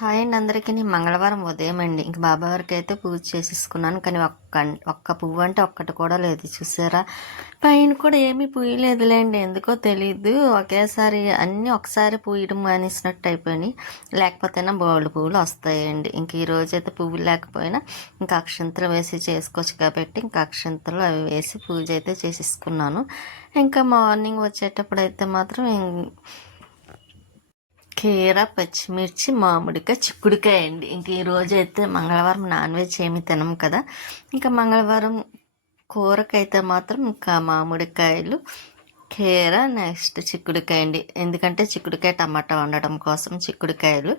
Hi అండి అందరికీ. నేను మంగళవారం ఉదయం అండి ఇంక బాబావారికి అయితే పూజ చేసేసుకున్నాను. కానీ ఒక్క పువ్వు అంటే ఒక్కటి కూడా లేదు చూసారా. పైన కూడా ఏమీ పూయలేదులేండి, ఎందుకో తెలీదు. ఒకేసారి అన్నీ ఒకసారి పూయడం మానేసినట్టు అయిపోయినాయి. లేకపోతేనా బోల్డ్ పువ్వులు వస్తాయండి. ఇంక ఈ రోజు అయితే పువ్వులు లేకపోయినా ఇంకా అక్షంతలు వేసి చేసుకోవచ్చు కాబట్టి ఇంకా అక్షంతలు అవి వేసి పూజ అయితే చేసేసుకున్నాను. ఇంకా మార్నింగ్ వచ్చేటప్పుడు అయితే మాత్రం కీర, పచ్చిమిర్చి, మామిడికాయ, చిక్కుడుకాయ అండి. ఇంక ఈరోజు అయితే మంగళవారం నాన్ వెజ్ ఏమి తినం కదా. ఇంకా మంగళవారం కూరకైతే మాత్రం ఇంకా మామిడికాయలు, కీర, నెక్స్ట్ చిక్కుడుకాయ అండి. ఎందుకంటే చిక్కుడుకాయ టమాటా వండడం కోసం చిక్కుడుకాయలు,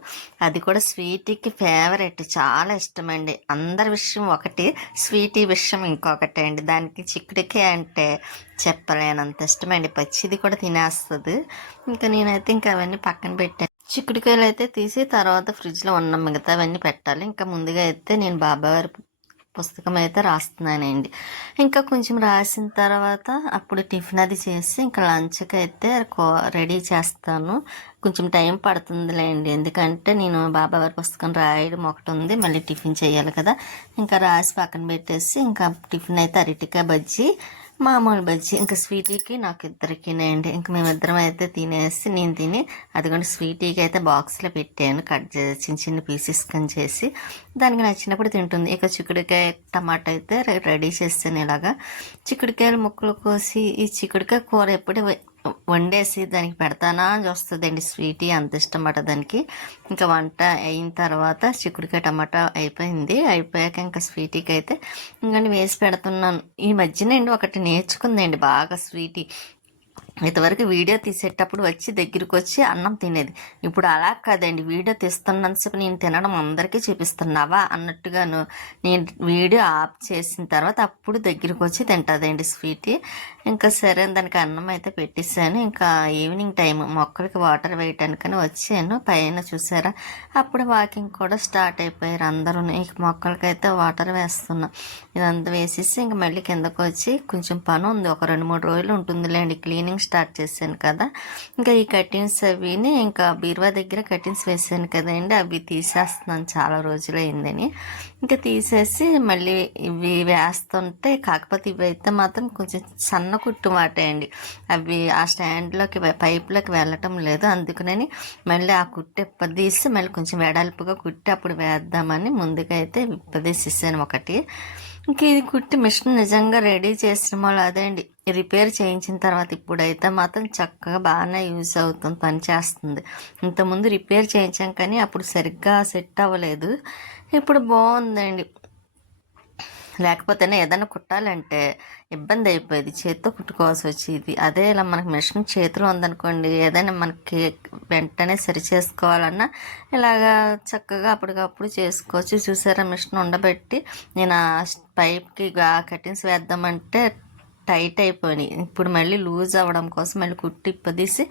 అది కూడా స్వీటీకి ఫేవరెట్, చాలా ఇష్టం అండి. అందరి విషయం ఒకటి, స్వీటీ విషయం ఇంకొకటి అండి. దానికి చిక్కుడుకాయ అంటే చెప్పలేనంత ఇష్టమండి. పచ్చిది కూడా తినేస్తుంది. ఇంకా నేనైతే ఇంకా అవన్నీ పక్కన పెట్టాను. చిక్కుడుకాయలు అయితే తీసి తర్వాత ఫ్రిడ్జ్లో ఉన్న మిగతా అవన్నీ పెట్టాలి. ఇంకా ముందుగా అయితే నేను బాబావారి పుస్తకం అయితే రాస్తున్నానండి. ఇంకా కొంచెం రాసిన తర్వాత అప్పుడు టిఫిన్ అది చేసి ఇంకా లంచ్కి అయితే రెడీ చేస్తాను. కొంచెం టైం పడుతుందిలేండి, ఎందుకంటే నేను బాబావారి పుస్తకం రాయడం ఒకటి ఉంది, మళ్ళీ టిఫిన్ చేయాలి కదా. ఇంకా రాసి పక్కన పెట్టేసి ఇంకా టిఫిన్ అయితే అరటికాయ బజ్జీ, మామూలు బజ్జీ. ఇంకా స్వీటీకి నాకు ఇద్దరికినేయండి. ఇంకా మేమిద్దరం అయితే తినేసి నేను తిని అదిగోండి స్వీటీకి అయితే బాక్స్లో పెట్టాను, కట్ చేసి చిన్న చిన్న పీసెస్ కన్ చేసి దానికి నచ్చినప్పుడు తింటుంది. ఇక చిక్కుడుకాయ టమాటా అయితే రెడీ చేస్తాను. ఇలాగా చిక్కుడుకాయలు ముక్కలు కోసి ఈ చిక్కుడుకాయ కూర ఎప్పుడు వండేసి దానికి పెడతానా అని చూస్తుందండి. స్వీటీ అంత ఇష్టం పడ దానికి. ఇంకా వంట అయిన తర్వాత చిక్కుడుకాయ టమాటా అయిపోయాక ఇంకా స్వీటీకి అయితే ఇంకా వేసి పెడుతున్నాను. ఈ మధ్యనండి ఒకటి నేర్చుకుందండి బాగా స్వీటీ. ఇంతవరకు వీడియో తీసేటప్పుడు వచ్చి దగ్గరికి వచ్చి అన్నం తినేది. ఇప్పుడు అలా కాదండి, వీడియో తీస్తున్నంతసేపు నేను తినడం అందరికీ చూపిస్తున్నావా అన్నట్టుగాను నేను వీడియో ఆఫ్ చేసిన తర్వాత అప్పుడు దగ్గరికి వచ్చి తింటుందండి స్వీటీ. ఇంకా సరే దానికి అన్నం అయితే పెట్టేశాను. ఇంకా ఈవినింగ్ టైం మొక్కలకి వాటర్ వేయటానికని వచ్చాను. పైన చూసారా, అప్పుడు వాకింగ్ కూడా స్టార్ట్ అయిపోయారు అందరూ. ఇంక మొక్కలకైతే వాటర్ వేస్తున్నా. ఇదంతా వేసేసి ఇంక మళ్ళీ కిందకు వచ్చి కొంచెం పని ఉంది, ఒక 2-3 రోజులు ఉంటుందిలేండి. క్లీనింగ్ స్టార్ట్ చేశాను కదా. ఇంకా ఈ కటింగ్స్ అవిని ఇంకా బీరువా దగ్గర కటింగ్స్ వేసాను కదండి, అవి తీసేస్తున్నాను, చాలా రోజులు అయిందని. ఇంకా తీసేసి మళ్ళీ ఇవి వేస్తుంటే, కాకపోతే ఇవి అయితే మాత్రం కొంచెం సన్న కుట్టు మాట అండి. అవి ఆ స్టాండ్లోకి పైపులోకి వెళ్ళటం లేదు, అందుకని మళ్ళీ ఆ కుట్టు ఇప్పదీసి మళ్ళీ కొంచెం వెడల్పుగా కుట్టి అప్పుడు వేద్దామని ముందుగా అయితే ఇప్పదీసేసాను ఒకటి. ఇంక ఇది కుట్టి మిషన్ నిజంగా రెడీ చేసిన వాళ్ళు అదే అండి, రిపేర్ చేయించిన తర్వాత ఇప్పుడైతే మాత్రం చక్కగా బాగానే యూజ్ అవుతుంది, పని చేస్తుంది. ఇంతకుముందు రిపేర్ చేయించాం కానీ అప్పుడు సరిగ్గా సెట్ అవ్వలేదు, ఇప్పుడు బాగుందండి. లేకపోతేనే ఏదైనా కుట్టాలంటే ఇబ్బంది అయిపోయేది, చేతితో కుట్టుకోవాల్సి వచ్చేది. అదే ఇలా మనకి మిషన్ చేతిలో ఉందనుకోండి, ఏదైనా మనకి వెంటనే సరి చేసుకోవాలన్నా ఇలాగా చక్కగా అప్పటికప్పుడు చేసుకోవచ్చు. చూసారా, మిషన్ ఉండబెట్టి నేను ఆ పైప్కి కటింగ్స్ వేద్దామంటే టైట్ అయిపోయినాయి. ఇప్పుడు మళ్ళీ లూజ్ అవ్వడం కోసం మళ్ళీ కుట్టి ఇప్పదీసి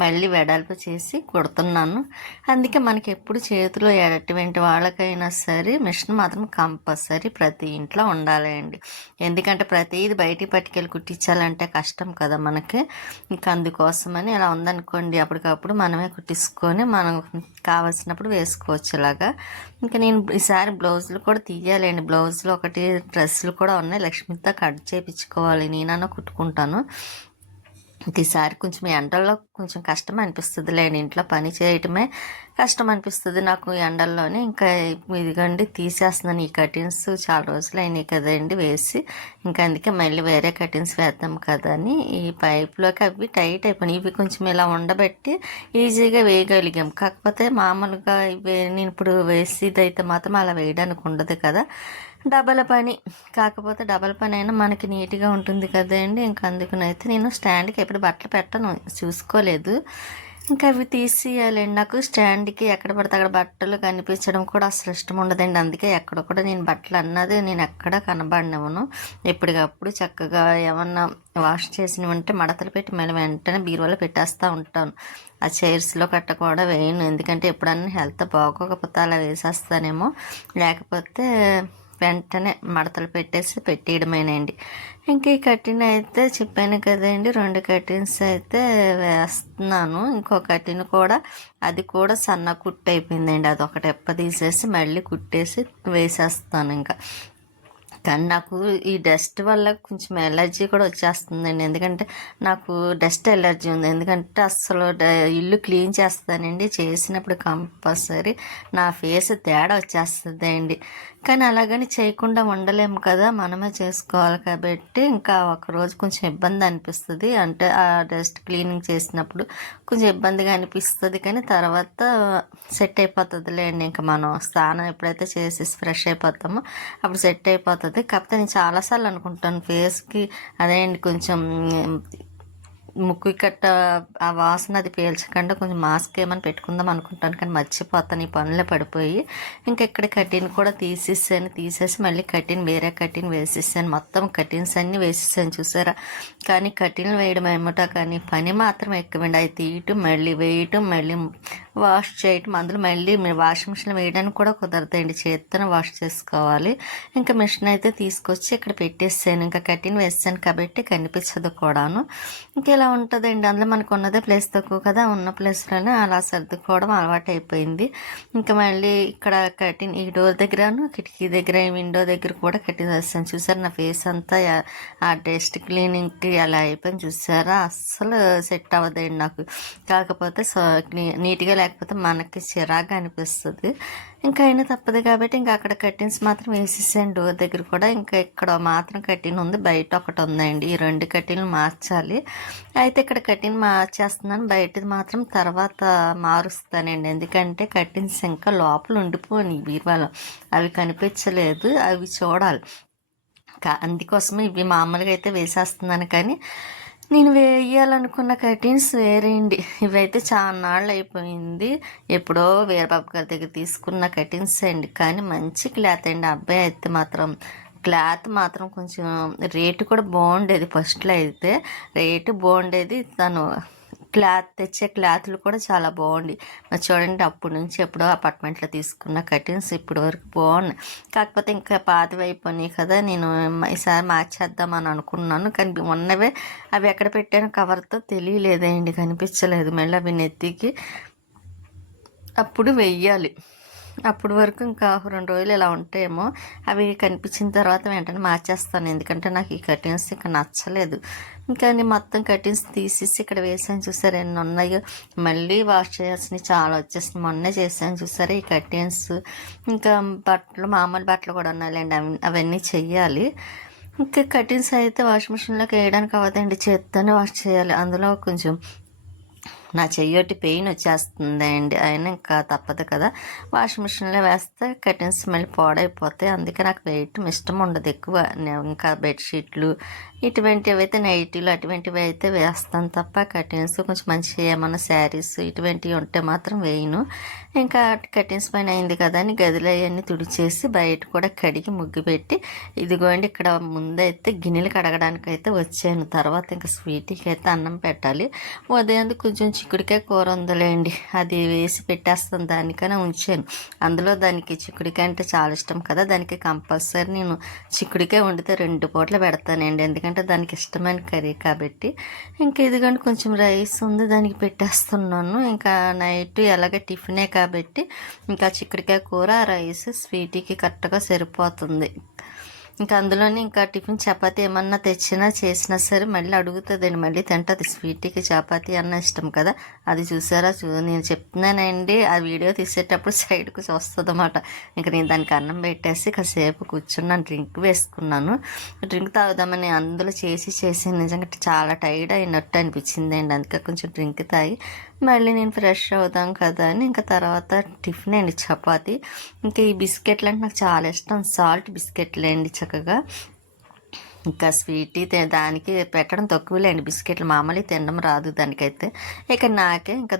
మళ్ళీ వెడల్పు చేసి కుడుతున్నాను. అందుకే మనకి ఎప్పుడు చేతిలో ఎటువంటి వాళ్ళకైనా సరే మిషన్ మాత్రం కంపల్సరీ ప్రతి ఇంట్లో ఉండాలి అండి. ఎందుకంటే ప్రతిది బయటికి పట్టుకెళ్ళి కుట్టించాలంటే కష్టం కదా మనకి. ఇంకా అందుకోసమని ఇలా ఉందనుకోండి, అప్పటికప్పుడు మనమే కుట్టించుకొని మనం కావాల్సినప్పుడు వేసుకోవచ్చు ఇలాగా. ఇంకా నేను ఈసారి బ్లౌజులు కూడా తీయాలండి. బ్లౌజులు ఒకటి, డ్రెస్సులు కూడా ఉన్నాయి, లక్ష్మితో కట్ చేయించుకోవాలి. నేనన్నా కుట్టుకుంటాను. ఈసారి కొంచెం ఎండల్లో కొంచెం కష్టం అనిపిస్తుంది లేండి, ఇంట్లో పని చేయటమే కష్టం అనిపిస్తుంది నాకు ఎండల్లోనే. ఇంకా ఇదిగండి తీసేస్తున్నాను. ఈ కటింగ్స్ చాలా రోజులు అయినాయి కదండి వేసి, ఇంకా అందుకే మళ్ళీ వేరే కటింగ్స్ వేద్దాం కదా అని ఈ పైప్లోకి అవి టైట్ అయిపోయినాయి. ఇవి కొంచెం ఇలా ఉండబెట్టి ఈజీగా వేయగలిగాం. కాకపోతే మామూలుగా ఇవి నేను ఇప్పుడు వేసేది అయితే మాత్రం అలా వేయడానికి ఉండదు కదా, డబల్ పని. కాకపోతే డబల్ పని అయినా మనకి నీట్గా ఉంటుంది కదండి. ఇంకా అందుకనైతే నేను స్టాండ్కి ఎప్పుడు బట్టలు పెట్టను, చూసుకోలేదు. ఇంకా అవి తీసేయాలండి. నాకు స్టాండ్కి ఎక్కడ పడితే అక్కడ బట్టలు కనిపించడం కూడా అసలు ఇష్టం ఉండదండి. అందుకే ఎక్కడ కూడా నేను బట్టలు అన్నది నేను ఎక్కడ కనబడినవను. ఎప్పటికప్పుడు చక్కగా ఏమన్నా వాష్ చేసినవి ఉంటే మడతలు పెట్టి మళ్ళీ వెంటనే బీరువాలో పెట్టేస్తూ ఉంటాను. ఆ చైర్స్లో కట్ట కూడా వేయను, ఎందుకంటే ఎప్పుడన్నా హెల్త్ బాగోకపోతే అలా వేసేస్తానేమో, లేకపోతే వెంటనే మడతలు పెట్టేయడమేనండి. ఇంక ఈ కర్టీన్ అయితే చెప్పాను కదండి, 2 కర్టీన్స్ అయితే వేస్తున్నాను. ఇంకో కర్టీన్ కూడా అది కూడా సన్న కుట్టు అయిపోయిందండి. అదొకటి తీసేసి మళ్ళీ కుట్టేసి వేసేస్తాను ఇంకా. కానీ నాకు ఈ డస్ట్ వల్ల కొంచెం ఎలర్జీ కూడా వచ్చేస్తుందండి. ఎందుకంటే నాకు డస్ట్ ఎలర్జీ ఉంది. ఎందుకంటే అస్సలు ఇల్లు క్లీన్ చేస్తానండి, చేసినప్పుడు కంపల్సరీ నా ఫేస్ తేడా వచ్చేస్తుందండి. కానీ అలాగని చేయకుండా ఉండలేము కదా, మనమే చేసుకోవాలి కాబట్టి ఇంకా ఒకరోజు కొంచెం ఇబ్బంది అనిపిస్తుంది. అంటే ఆ డస్ట్ క్లీనింగ్ చేసినప్పుడు కొంచెం ఇబ్బందిగా అనిపిస్తుంది, కానీ తర్వాత సెట్ అయిపోతుందిలేండి. ఇంకా మనం స్నానం ఎప్పుడైతే చేసి ఫ్రెష్ అయిపోతామో అప్పుడు సెట్ అయిపోతుంది. కాకపోతే నేను చాలాసార్లు అనుకుంటాను ఫేస్కి అదే అండి, కొంచెం ముక్కు కట్ట ఆ వాసన అది పీల్చకుండా కొంచెం మాస్క్ ఏమైనా పెట్టుకుందాం అనుకుంటాను, కానీ మర్చిపోతాను ఈ పనులే పడిపోయి. ఇంకా ఇక్కడ కటిన్ కూడా తీసేసి మళ్ళీ వేరే కటిన్ వేసేసాను. మొత్తం కటిన్స్ అన్నీ వేసేసాను చూసారా. కానీ కటిన్లు వేయడం ఏమిటో కానీ పని మాత్రం ఎక్కువండి. అవి తీయటం మళ్ళీ వేయటం మళ్ళీ వాష్ చేయటం, అందులో మళ్ళీ వాషింగ్ మిషన్ వేయడానికి కూడా కుదరదండి, చేత్తోనే వాష్ చేసుకోవాలి. ఇంకా మిషన్ అయితే తీసుకొచ్చి ఇక్కడ పెట్టేసాను. ఇంకా కటిన్ వేసాను కాబట్టి కనిపించదు కూడాను. ఇంకా ఇలా ఉంటుందండి. అందులో మనకు ఉన్నదే ప్లేస్ తక్కువ కదా, ఉన్న ప్లేస్లోనే అలా సర్దుకోవడం అలవాటు అయిపోయింది. ఇంకా మళ్ళీ ఇక్కడ కటిన్ ఈ డోర్ దగ్గరను కిటికీ దగ్గర విండో దగ్గర కూడా కటిన్ వేస్తాను. చూసారా నా ఫేస్ అంతా ఆ డస్ట్ క్లీనింగ్కి అలా అయిపోయింది చూసారా. అస్సలు సెట్ అవ్వదండి నాకు. కాకపోతే నీట్గా లేకపోతే మనకి చిరాగా అనిపిస్తుంది. ఇంకా అయినా తప్పదు కాబట్టి ఇంకా అక్కడ కర్టెన్స్ మాత్రం వేసేసాను డోర్ దగ్గర కూడా. ఇంకా ఇక్కడ మాత్రం కర్టెన్ ఉంది, బయట ఒకటి ఉందండి. ఈ 2 కర్టెన్లు మార్చాలి. అయితే ఇక్కడ కర్టెన్ మార్చేస్తున్నాను, బయటది మాత్రం తర్వాత మారుస్తానండి. ఎందుకంటే కర్టెన్స్ ఇంకా లోపల ఉండిపోయి బీరువాలో అవి కనిపించలేదు, అవి చూడాలి. అందుకోసమే ఇవి మామూలుగా అయితే వేసేస్తున్నాను. కానీ నేను వేయాలనుకున్న కర్టెన్స్ వేరే అండి. ఇవైతే చాలా నాళ్ళు అయిపోయింది, ఎప్పుడో వీరబాబు గారి దగ్గర తీసుకున్న కర్టెన్స్ అండి. కానీ మంచి క్లాత్ అండి. అబ్బాయి అయితే మాత్రం క్లాత్ మాత్రం కొంచెం రేటు కూడా బాగుండేది. ఫస్ట్లో అయితే రేటు బాగుండేది, తను తెచ్చే క్లాత్లు కూడా చాలా బాగుంది. మరి చూడండి, అప్పటి నుంచి ఎప్పుడో అపార్ట్మెంట్లో తీసుకున్న కర్టెన్స్ ఇప్పటి వరకు బాగున్నాయి. కాకపోతే ఇంకా పాతవి అయిపోయినాయి కదా, నేను ఈసారి మార్చేద్దామని అనుకున్నాను. కానీ ఉన్నవే అవి ఎక్కడ పెట్టాను కవర్తో తెలియలేదండి, కనిపించలేదు. మళ్ళీ అవి నెత్తికి అప్పుడు వెయ్యాలి. అప్పటి వరకు ఇంకా 2 రోజులు ఇలా ఉంటాయేమో. అవి కనిపించిన తర్వాత వెంటనే మార్చేస్తాను, ఎందుకంటే నాకు ఈ కర్టెన్స్ ఇక్కడ నచ్చలేదు. ఇంకా నేను మొత్తం కర్టెన్స్ తీసేసి ఇక్కడ వేసాను. చూసారు ఎన్ని ఉన్నాయో. మళ్ళీ వాష్ చేయాల్సినవి చాలా వచ్చేసింది. మొన్నే చేశాను చూసారా ఈ కర్టెన్స్. ఇంకా మామూలు బట్టలు కూడా ఉన్నాయండి, అవన్నీ చెయ్యాలి. ఇంకా కర్టెన్స్ అయితే వాషింగ్ మిషన్లోకి వేయడానికి అవ్వదండి, చేత్తోనే వాష్ చేయాలి. అందులో కొంచెం నా చెయ్యొట్టి పెయిన్ వచ్చేస్తుందండి, అయినా ఇంకా తప్పదు కదా. వాషింగ్ మిషన్లో వేస్తే కర్టెన్స్ మళ్ళీ పాడైపోతాయి. అందుకే నాకు వేయటం ఇష్టం ఉండదు ఎక్కువ. ఇంకా బెడ్షీట్లు ఇటువంటివి అయితే, నైటీలు అటువంటివి అయితే వేస్తాను తప్ప కర్టెన్స్ కొంచెం మంచిగా ఏమన్నా శారీస్ ఇటువంటివి ఉంటే మాత్రం వేయను. ఇంకా కర్టెన్స్ పైన అయింది కదా అని గదిలో అవన్నీ తుడిచేసి బయట కూడా కడిగి ముగ్గు పెట్టి, ఇదిగోండి ఇక్కడ ముందైతే గిన్నెలు కడగడానికి అయితే వచ్చాను. తర్వాత ఇంకా స్వీట్కి అయితే అన్నం పెట్టాలి. ఉదయం కొంచెం చిక్కుడికాయ కూర ఉందిలేండి, అది వేసి పెట్టేస్తాను, దానికనే ఉంచాను. అందులో దానికి చిక్కుడికాయ అంటే చాలా ఇష్టం కదా, దానికి కంపల్సరీ నేను చిక్కుడికాయ వండితే 2 పూటలు పెడతానండి, ఎందుకంటే దానికి ఇష్టమైన కర్రీ కాబట్టి. ఇంకా ఇదిగోండి కొంచెం రైస్ ఉంది, దానికి పెట్టేస్తున్నాను. ఇంకా నైట్ ఎలాగ టిఫినే కాబట్టి ఇంకా చిక్కుడికాయ కూర రైస్ స్వీట్కి కరెక్ట్గా సరిపోతుంది. ఇంకా అందులోనే ఇంకా టిఫిన్ చపాతీ ఏమన్నా తెచ్చినా చేసినా సరే మళ్ళీ అడుగుతుందండి, మళ్ళీ తింటుంది. స్వీట్కి చపాతీ అన్న ఇష్టం కదా. అది చూసారా, నేను చెప్తున్నానండి, ఆ వీడియో తీసేటప్పుడు సైడ్కి వస్తుంది అన్నమాట. ఇంకా నేను దానికి అన్నం పెట్టేసి కాసేపు కూర్చున్నాను, డ్రింక్ వేసుకున్నాను. డ్రింక్ తాగుదామని అందులో చేసి నిజంగా చాలా టైర్డ్ అయినట్టు అనిపించిందండి. అందుకే కొంచెం డ్రింక్ తాగి మళ్ళీ నేను ఫ్రెష్ అవుదాం కదా అని ఇంకా తర్వాత టిఫిన్ అండి చపాతీ. ఇంకా ఈ బిస్కెట్లు అంటే నాకు చాలా ఇష్టం, సాల్ట్ బిస్కెట్లు అండి చక్కగా. ఇంకా స్వీట్ దానికి పెట్టడం తక్కువలేండి, బిస్కెట్లు మామూలు తినడం రాదు దానికైతే. ఇక నాకే ఇంకా